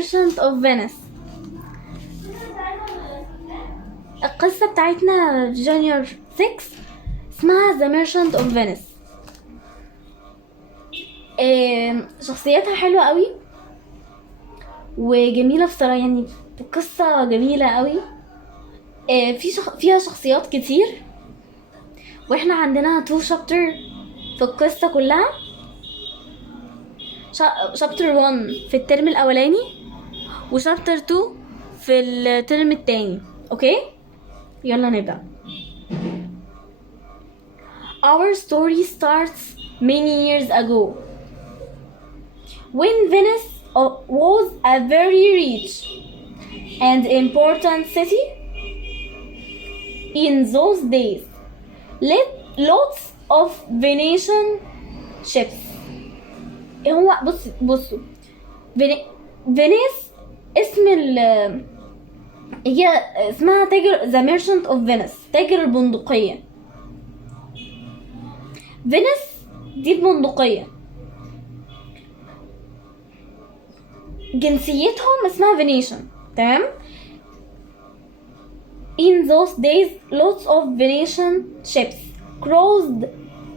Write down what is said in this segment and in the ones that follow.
Merchant of Venice. القصة بتاعتنا جونيور 6 اسمها The Merchant of Venice. شخصياتها حلوة قوي وجميلة بصراحة، يعني القصة جميلة قوي. فيها شخصيات كتير، واحنا عندنا 2 شابتر في القصة كلها. شابتر 1 في الترم الاولاني وشابتر 2 في الترم التاني. اوكي يلا نبدأ. Our story starts many years ago when Venice was a very rich and important city. In those days, lots of Venetian ships. هو بصوا فينيس اسم هي اسمها تاجر The Merchant of Venice، تاجر البندقية. فينيس دي البندقية، جنسيتهم اسمها فينيشن. تمام. In those days lots of Venetian ships crossed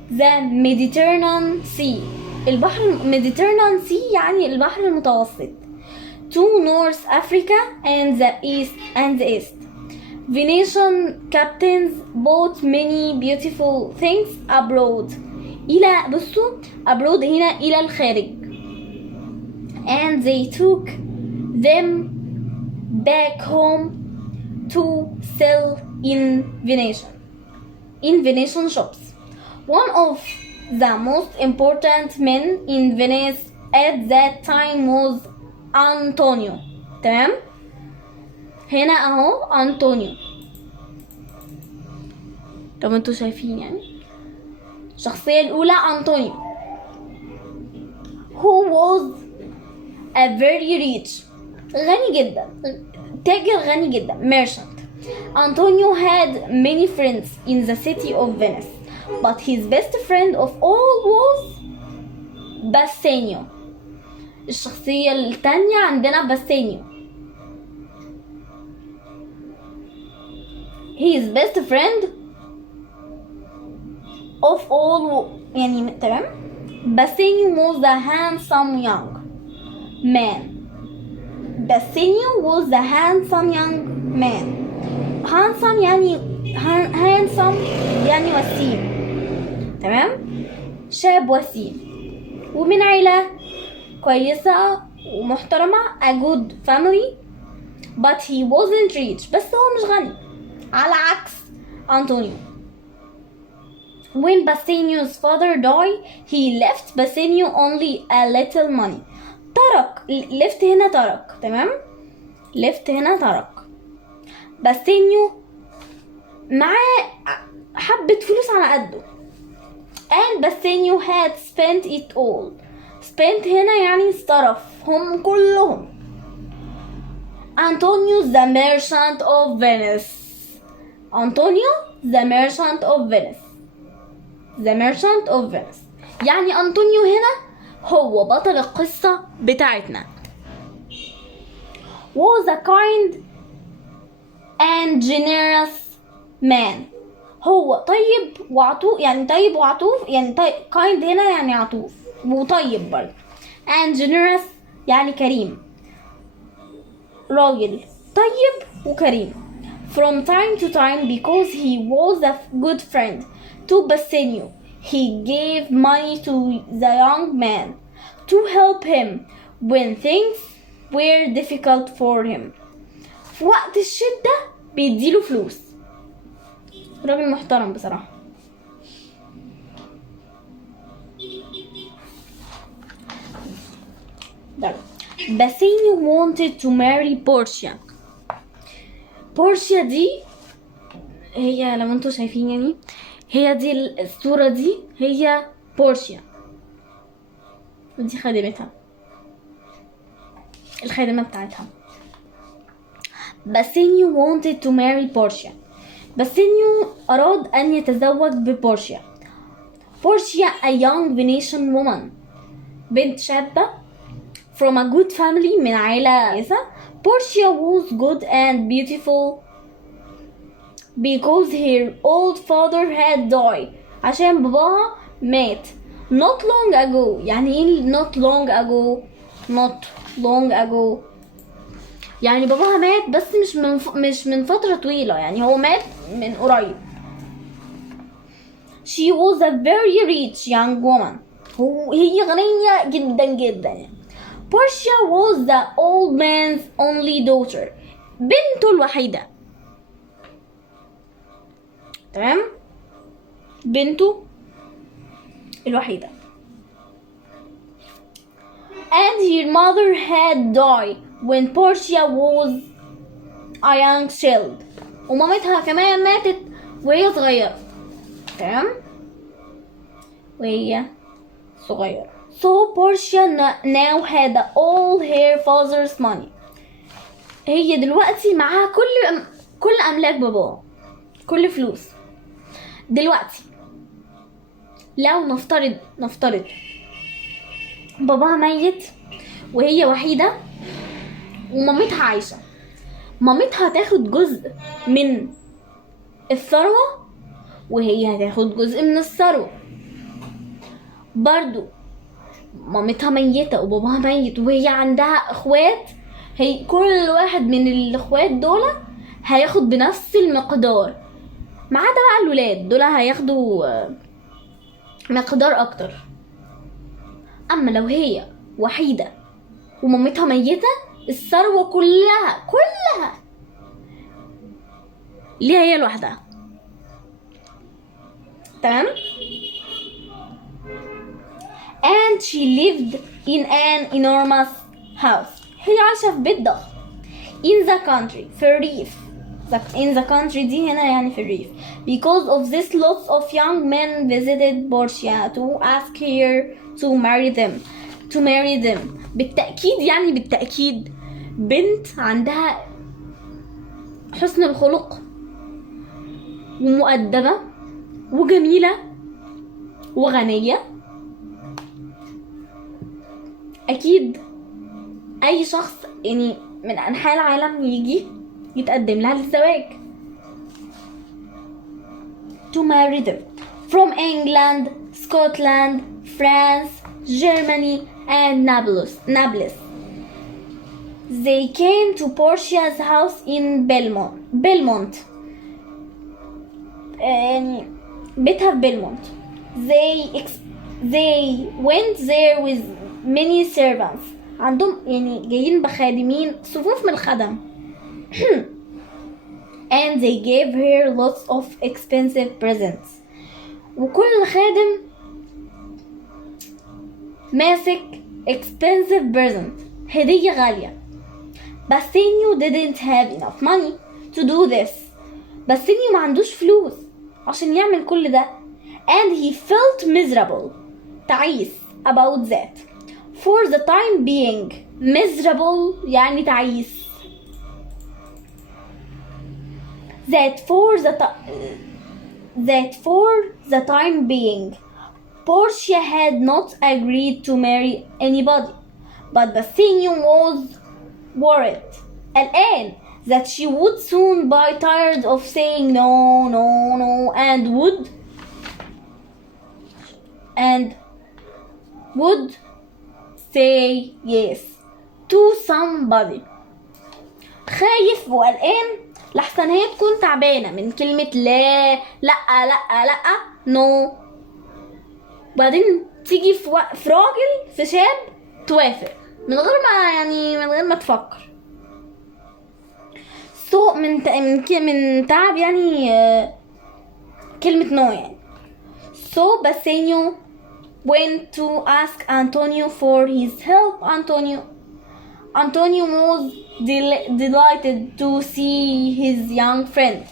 the Mediterranean Sea. البحر Mediterranean Sea يعني البحر المتوسط to North Africa and the East. Venetian captains bought many beautiful things abroad. abroad هنا إلى الخارج. And they took them back home to sell in Venetian shops. One of the most important men in Venice at that time was Antonio. تمام. هنا اهو أنطونيو. طب انتوا شايفين يعني الشخصية الأولى أنطونيو who was a very rich، غني جدا، تاجر غني جدا، merchant. Antonio had many friends in the city of Venice, but his best friend of all was Bassanio. الشخصية التانية عندنا باسانيو. His best friend of all يعني تمام. Bassanio was the handsome young man. Bassanio was the handsome young man. handsome يعني handsome يعني وسيم. تمام. شاب وسيم ومن عيلة كويسة ومحترمة، a good family, but he wasn't rich. بس هو مش غني على عكس أنطونيو. When Bassanio's father died, he left Bassanio only a little money. left هنا ترك. تمام. left هنا ترك. باسانيو معاه حبة فلوس على قده. and Bassanio had spent it all. spent هنا يعني استرفهم كلهم. Antonio the Merchant of Venice. Antonio the Merchant of Venice. The Merchant of Venice يعني أنطونيو هنا هو بطل القصة بتاعتنا. was a kind and generous man. هو طيب وعطوف، يعني طيب وعطوف، يعني kind هنا يعني عطوف وطيب برضه. and generous يعني كريم، راجل طيب وكريم. from time to time because he was a good friend to Bassanio, he gave money to the young man to help him when things were difficult for him. في وقت الشدة بيديله فلوس. راجل محترم بصراحة. Bassanio wanted to marry Portia. Portia دي هي لما انتوا شايفين يعني هي دي الصورة دي هي بورشيا، ودي خادمتها، الخادمة بتاعتها. Bassanio wanted to marry Portia. باسانيو أراد أن يتزوج ببورشيا. Portia a young Venetian woman، بنت شابة from a good family من عائلة كويسة. Portia was good and beautiful because her old father had died. عشان باباها مات not long ago. يعني ايه not long ago؟ not long ago يعني باباها مات بس مش من فترة طويلة، يعني هو مات من قريب. She was a very rich young woman. هي غنية جدا جدا يعني. Portia was the old man's only daughter. بنته الوحيدة. تمام؟ بنته الوحيدة. And her mother had died when Portia was a young child. ومامتها كمان ماتت وهي صغيرة. تمام؟ وهي صغيرة. So Portia now had all her father's money. هي دلوقتي معاها كل أملاك باباها، كل فلوس. دلوقتي لو نفترض باباها ميت وهي وحيدة ومامتها عايشة، مامتها هتاخد جزء من الثروة وهي هتاخد جزء من الثروة. برضو مامتها ميتة وباباها ميت وهي عندها اخوات، هي كل واحد من الاخوات دول هياخد بنفس المقدار، ما عدا بقى الولاد دول هياخدوا مقدار اكتر. اما لو هي وحيدة ومامتها ميتة، الثروة كلها ليها هي لوحدها. تمام؟ and she lived in an enormous house. هي عايشة في بيت ضخم in the country، في الريف. in the country دي هنا يعني في الريف. because of this lots of young men visited Portia to ask her to marry them. بالتأكيد بنت عندها حسن الخلق ومؤدبة وجميلة وغنية، أكيد أي شخص يعني من أنحاء العالم يجي يتقدم لها للزواج. to marry them from England, Scotland, France, Germany and Naples. They came to Portia's house in Belmont. يعني بيتها في بيلمونت. They went there with many servants. عندهم يعني جايين بخادمين، صفوف من الخدم. and they gave her lots of expensive presents. وكل خادم ماسك expensive present، هدية غالية. Bassanio didn't have enough money to do this. Bassanio ما عندوش فلوس عشان يعمل كل ده. and he felt miserable، تعيس about that. for the time being. miserable يعني تعيس. that for the time being Portia had not agreed to marry anybody, but Bassanio was worried الآن that she would soon be tired of saying no and would say yes to somebody. خايف وقلقان لحسن هي تكون تعبانة من كلمة لا no، بعدين تيجي في راجل، في شاب توافق من غير ما تفكر. من تعب يعني كلمة no يعني. So Bassanio went to ask Antonio for his help. Antonio was delighted to see his young friend.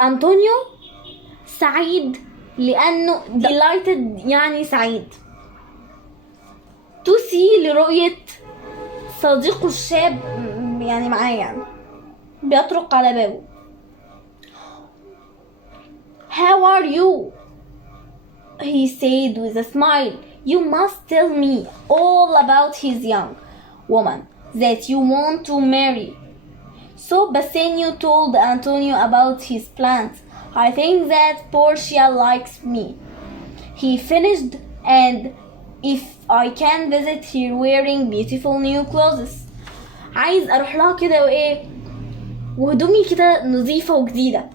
أنطونيو سعيد لأنه delighted يعني سعيد. to see لرؤية صديقه الشاب يعني معاه، يعني بيطرق على بابه. How are you? He said with a smile. You must tell me all about his young woman that you want to marry. So Bassanio told Antonio about his plans. I think that Portia likes me, he finished, and if I can visit her wearing beautiful new clothes. عايز اروح لها كده وايه وهدومي كده نظيفة وجديدة.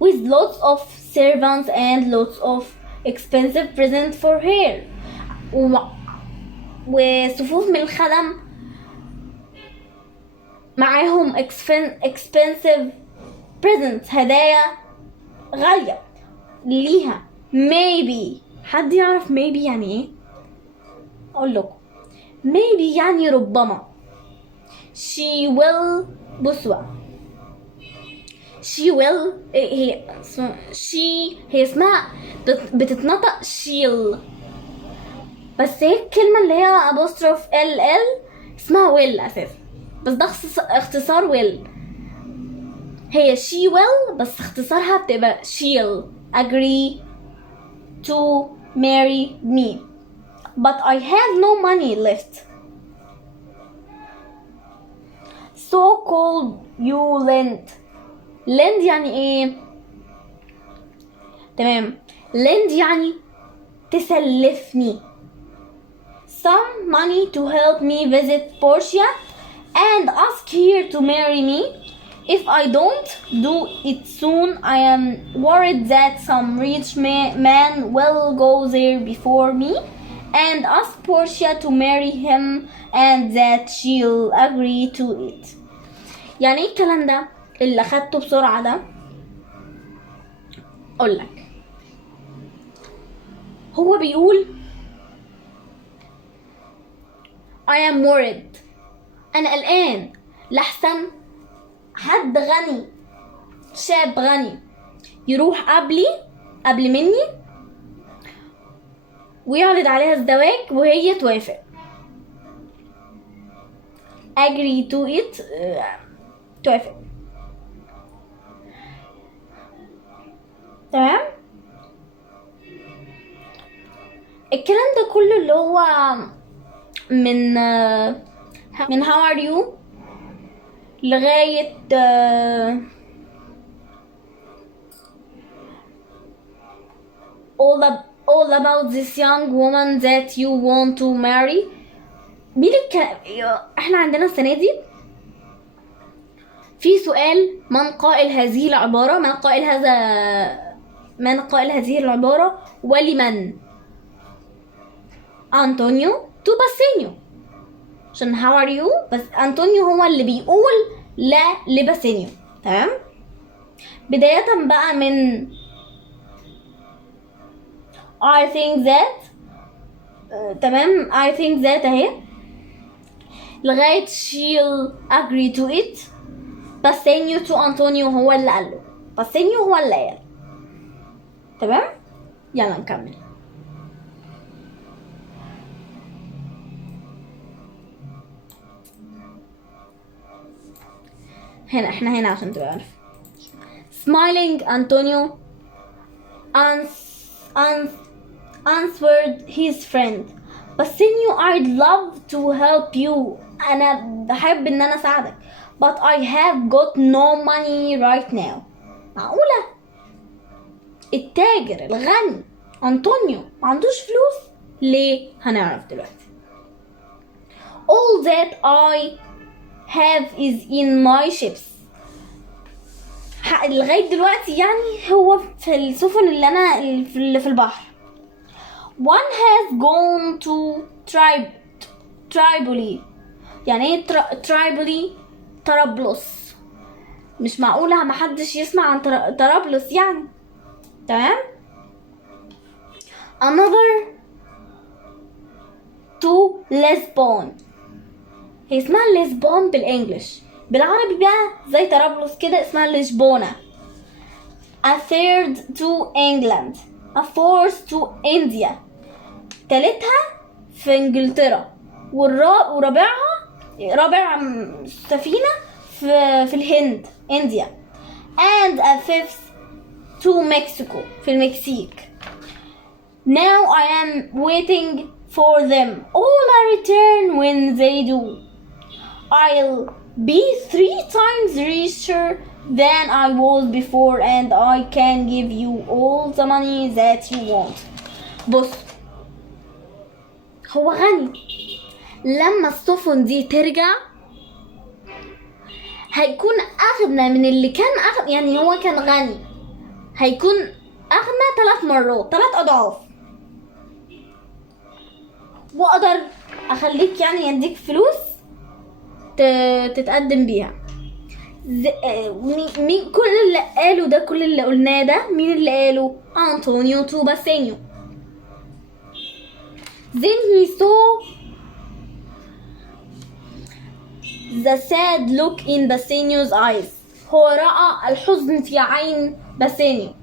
With lots of servants and lots of expensive presents for her. وصفوف من الخدم معاهم expensive presents هدايا غالية ليها. maybe حد يعرف maybe يعني ايه؟ اقول لكم maybe يعني ربما. she will بصوا she will هي اسمها بتتنطق she'll، بس هي الكلمة اللي هي apostrophe ll اسمها will اساسا، بس ده اختصار will. هي she will بس اختصارها بتبقى she'll agree to marry me but I have no money left. So called you lend. lend يعني ايه؟ تمام، lend يعني تسلفني some money to help me visit Portia and ask her to marry me. If I don't do it soon, I am worried that some rich man will go there before me and ask Portia to marry him and that she'll agree to it. يعني ايه الكلام ده اللي اخدته بسرعة ده؟ اقولك، هو بيقول I am worried، انا قلقان لحسن حد غني، شاب غني يروح قبل مني ويعرض عليها الزواج وهي توافق. agree to it توافق. تمام، الكلام ده كله اللي هو من how are you لغاية all about this young woman that you want to marry. احنا عندنا السنة دي في سؤال من قائل هذه العبارة، من قائل هذه العبارة ولمن؟ أنطونيو تو باسينيو، عشان how are you بس أنطونيو هو اللي بيقول لا لباسينيو. تمام، بداية بقى من I think that تمام I think that اهي لغاية she'll agree to it. باسينيو تو أنطونيو هو اللي قاله، باسينيو هو اللي قال. تمام، يلا نكمل. احنا هنا عشان تبقى عارف. Smiling Antonio answered his friend. Bassanio, I'd love to help you. أنا بحب إن أنا أساعدك. But I have got no money right now. معقولة؟ التاجر الغني أنطونيو ما عندوش فلوس؟ ليه؟ هنعرف دلوقتي. All that I have is in my ships. لغاية دلوقتي يعني هو في السفن اللي في البحر. One has gone to Tripoli. يعني ايه Tripoli؟ طرابلس. مش معقولة محدش يسمع عن طرابلس يعني. تمام. Another to Lisbon. هي اسمها لشبونة بالانجلش، بالعربي بقى زي طرابلس كده اسمها لشبونة. A third to England. A fourth to India. تالتها في انجلترا، رابع سفينة في الهند انديا. And a fifth to Mexico في المكسيك. Now I am waiting for them. All I return when they do. I'll be 3 times richer than I was before, and I can give you all the money that you want. بص، هو غني. لما السفن دي ترجع هيكون أغنى من اللي كان أغنى. يعني هو كان غني، هيكون أغنى 3 مرات، 3 أضعاف. وأقدر أخليك يعني يديك فلوس تتقدم بيها. مين كل اللي قاله ده، كل اللي قلناه ده مين اللي قاله؟ أنطونيو تو باسينيو. Then he saw the sad look in Bassanio's eyes. هو رأى الحزن في عين باسينيو.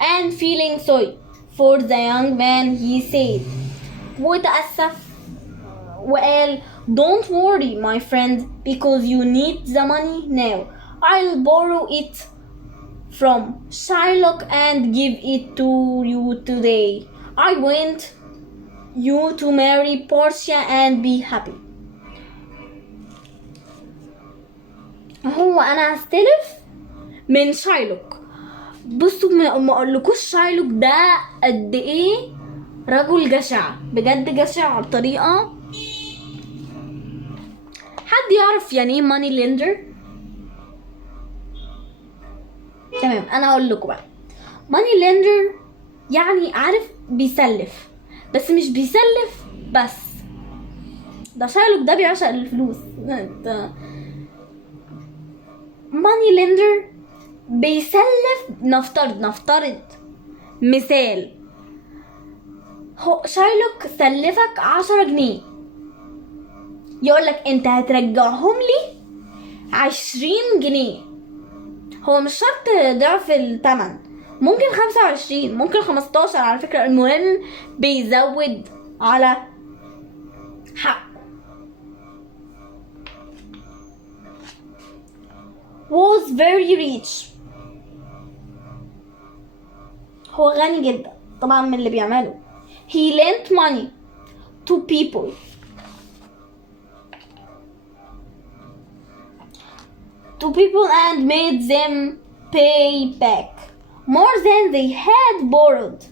And feeling sorry for the young man, he said, وتأسف وقال, don't worry my friend, because you need the money now. I'll borrow it from Shylock and give it to you today. I want you to marry Portia and be happy. هو أنا هستلف من شايلوك. بصوا، ما اقولكوش شايلوك ده قد ايه رجل جشع، بجد جشع بطريقة. حد يعرف يعني ايه ماني ليندر؟ تمام، انا هقول لكم بقى. ماني ليندر يعني عارف بيسلف، بس مش بيسلف بس. ده شايلوك ده بيعشق الفلوس. ماني ليندر بيسلف. نفترض مثال، هو شايلوك سلفك 10 جنيه، يقولك انت هترجعهم لي 20 جنيه. هو مش شرط ضعف الثمن، ممكن 25، ممكن 15 على فكرة. المهم بيزود على حق. was very rich. هو غني جدا طبعا من اللي بيعمله. he lent money to people and made them pay back more than they had borrowed.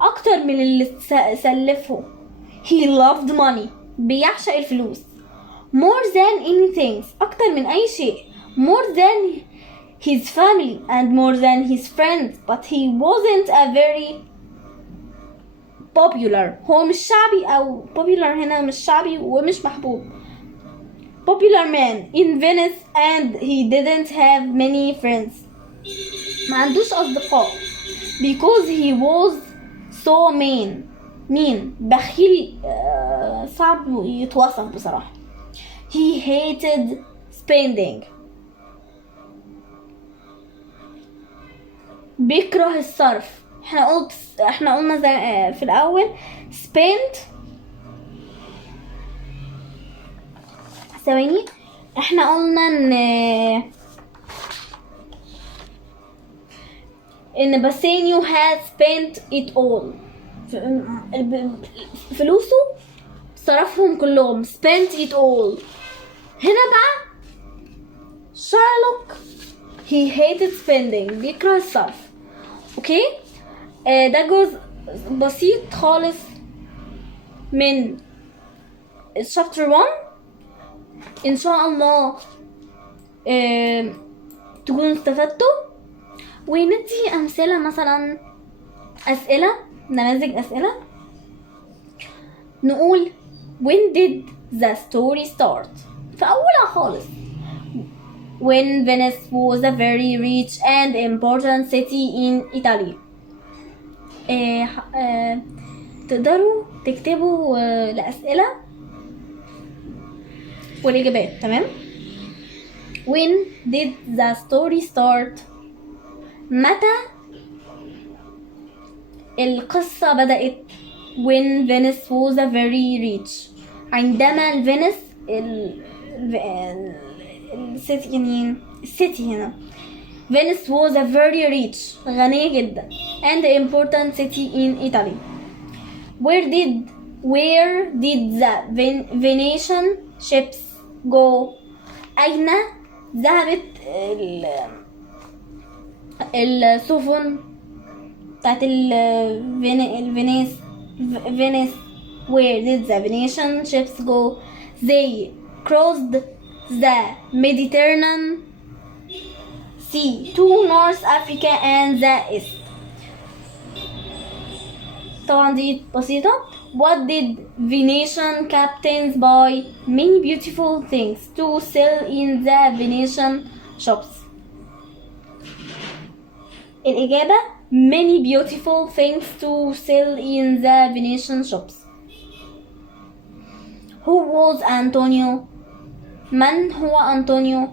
أكتر من اللي سلفه. he loved money. بيعشق الفلوس. more than anything. أكتر من أي شيء. more than his family and more than his friends, but he wasn't a very popular. هو مش شعبي، أو popular هنا مش شعبي ومش محبوب. popular man in Venice, and he didn't have many friends. ما عندوش أصدقاء. because he was so mean. بخيل. صعب يتوصف بصراحة. he hated spending. بيكره الصرف. احنا قلنا زي في الاول spend. ثواني، احنا قلنا ان باسينيو had spent it all. فلوسه صرفهم كلهم. spent it all. هنا بقى شارلوك he hated spending. بيكره الصرف. اوكي، ده جزء بسيط خالص من chapter 1. ان شاء الله تكونوا استفدتوا. وندي امثله، مثلا اسئله، نماذج اسئله. نقول when did the story start؟ في اولها خالص. when Venice was a very rich and important city in Italy. تقدروا تكتبوا الأسئلة والإجابات. تمام. when did the story start؟ متى القصة بدأت؟ when Venice was a very rich. عندما فينيس السيتي، يعني السيتي هنا Venice was a very rich, غنية جدا, and important city in Italy. Where did the Venetian ships go? أين ذهبت السفن بتاعت Venice. Where did the Venetian ships go? They crossed the Mediterranean Sea to North Africa and the East. طبعا دي بسيطة. What did Venetian captains buy? Many beautiful things to sell in the Venetian shops. الإجابة many beautiful things to sell in the Venetian shops. Who was Antonio? من هو أنطونيو؟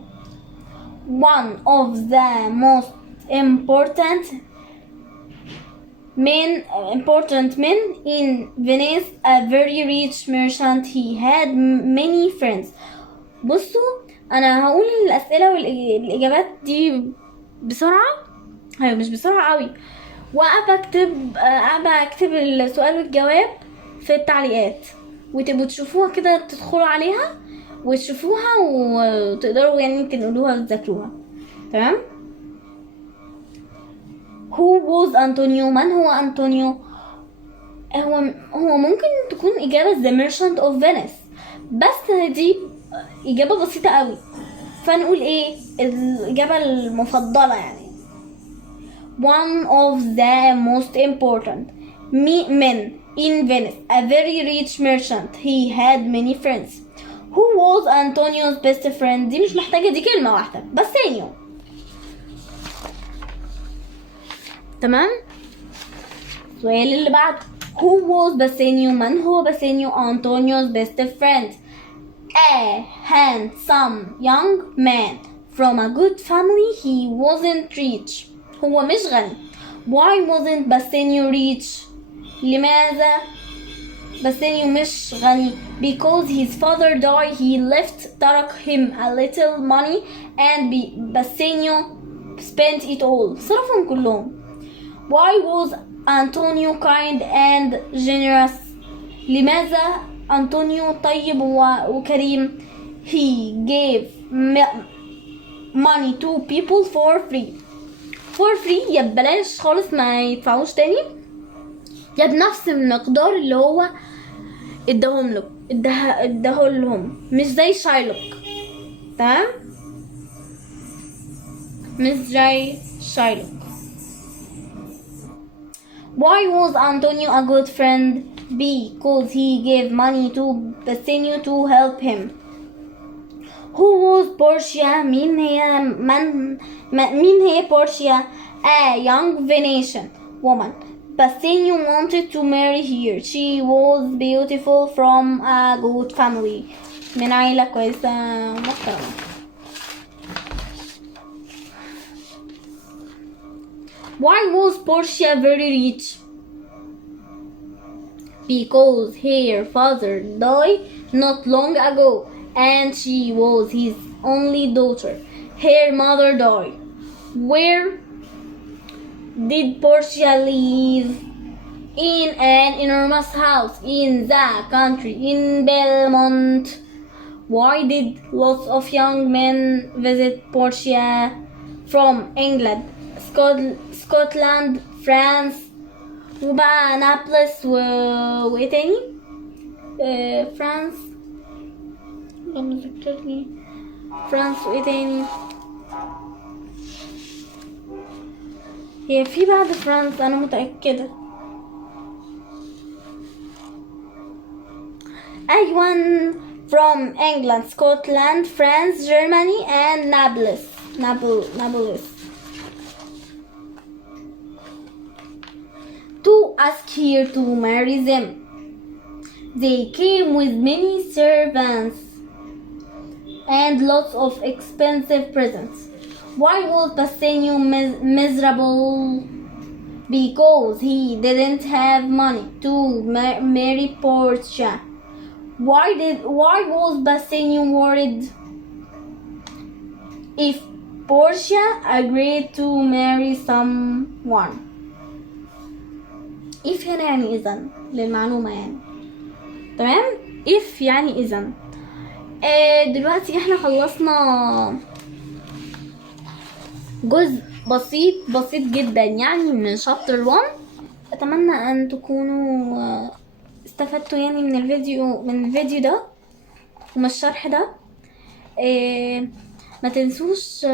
One of the most important men in Venice, a very rich merchant. He had many friends. بصوا أنا هقول الأسئلة والإجابات دي بسرعة، هي مش بسرعة قوي، وأبقى أكتب السؤال والجواب في التعليقات، وتبقوا تشوفوها كده، تدخلوا عليها وتشوفوها وتقدروا يعني تنقلوها وتذاكروها. تمام. Who was أنطونيو؟ من هو أنطونيو؟ هو ممكن تكون إجابة the merchant of Venice، بس دي إجابة بسيطة قوي، فنقول إيه الإجابة المفضلة يعني one of the most important men in Venice, a very rich merchant. He had many friends. Who was Antonio's best friend؟ دي مش محتاجة، دي كلمة واحدة، باسينيو. تمام. السؤال اللي بعد Who was باسينيو؟ من هو باسينيو؟ Antonio's best friend. A handsome young man from a good family. He wasn't rich. هو مش غني. Why wasn't باسينيو rich؟ لماذا باسينيو مش غني؟ Because his father died. He left ترك him a little money and باسينيو spent it all. صرفهم كلهم. Why was Antonio kind and generous؟ لماذا أنطونيو طيب وكريم؟ He gave money to people for free. For free يا ببلاش خالص، ما يدفعوش تاني، يا بنفس المقدار اللي هو اداهولهم، مش زي شايلوك. تمام، مش زي شايلوك. Why was Antonio a good friend؟ Because he gave money to Bassanio to help him. Who was Portia؟ مين هي Portia؟ A young Venetian woman. Bassanio wanted to marry her. She was beautiful from a good family. من عائلة كويسة محترمة. Why was Portia very rich؟ Because her father died not long ago and she was his only daughter. Her mother died. Where did Portia live? In an enormous house in the country, in Belmont. Why did lots of young men visit Portia from England, Scotland, France, وبقى نابلس وايه تاني؟ فرانس، لما ذكرتني فرانس وايه تاني؟ هي في بعد فرانس انا متأكدة. أيوان from England, Scotland, France, Germany and Naples. To ask her to marry them. They came with many servants and lots of expensive presents. Why was Bassanio miserable? Because he didn't have money to marry Portia. Why was Bassanio worried? Portia agreed to marry someone. if هنا يعني إذن للمعلومة يعني. تمام. if يعني إذن. دلوقتي احنا خلصنا جزء بسيط جدا يعني من شابتر 1. اتمنى ان تكونوا استفدتوا يعني من الفيديو ده ومن الشرح ده. ما تنسوش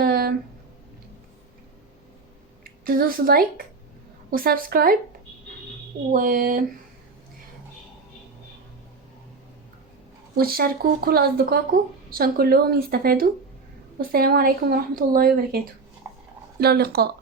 تدوسوا لايك وسبسكرايب وتشاركوا كل اصدقائكم عشان كلهم يستفادوا. والسلام عليكم ورحمة الله وبركاته. الى اللقاء.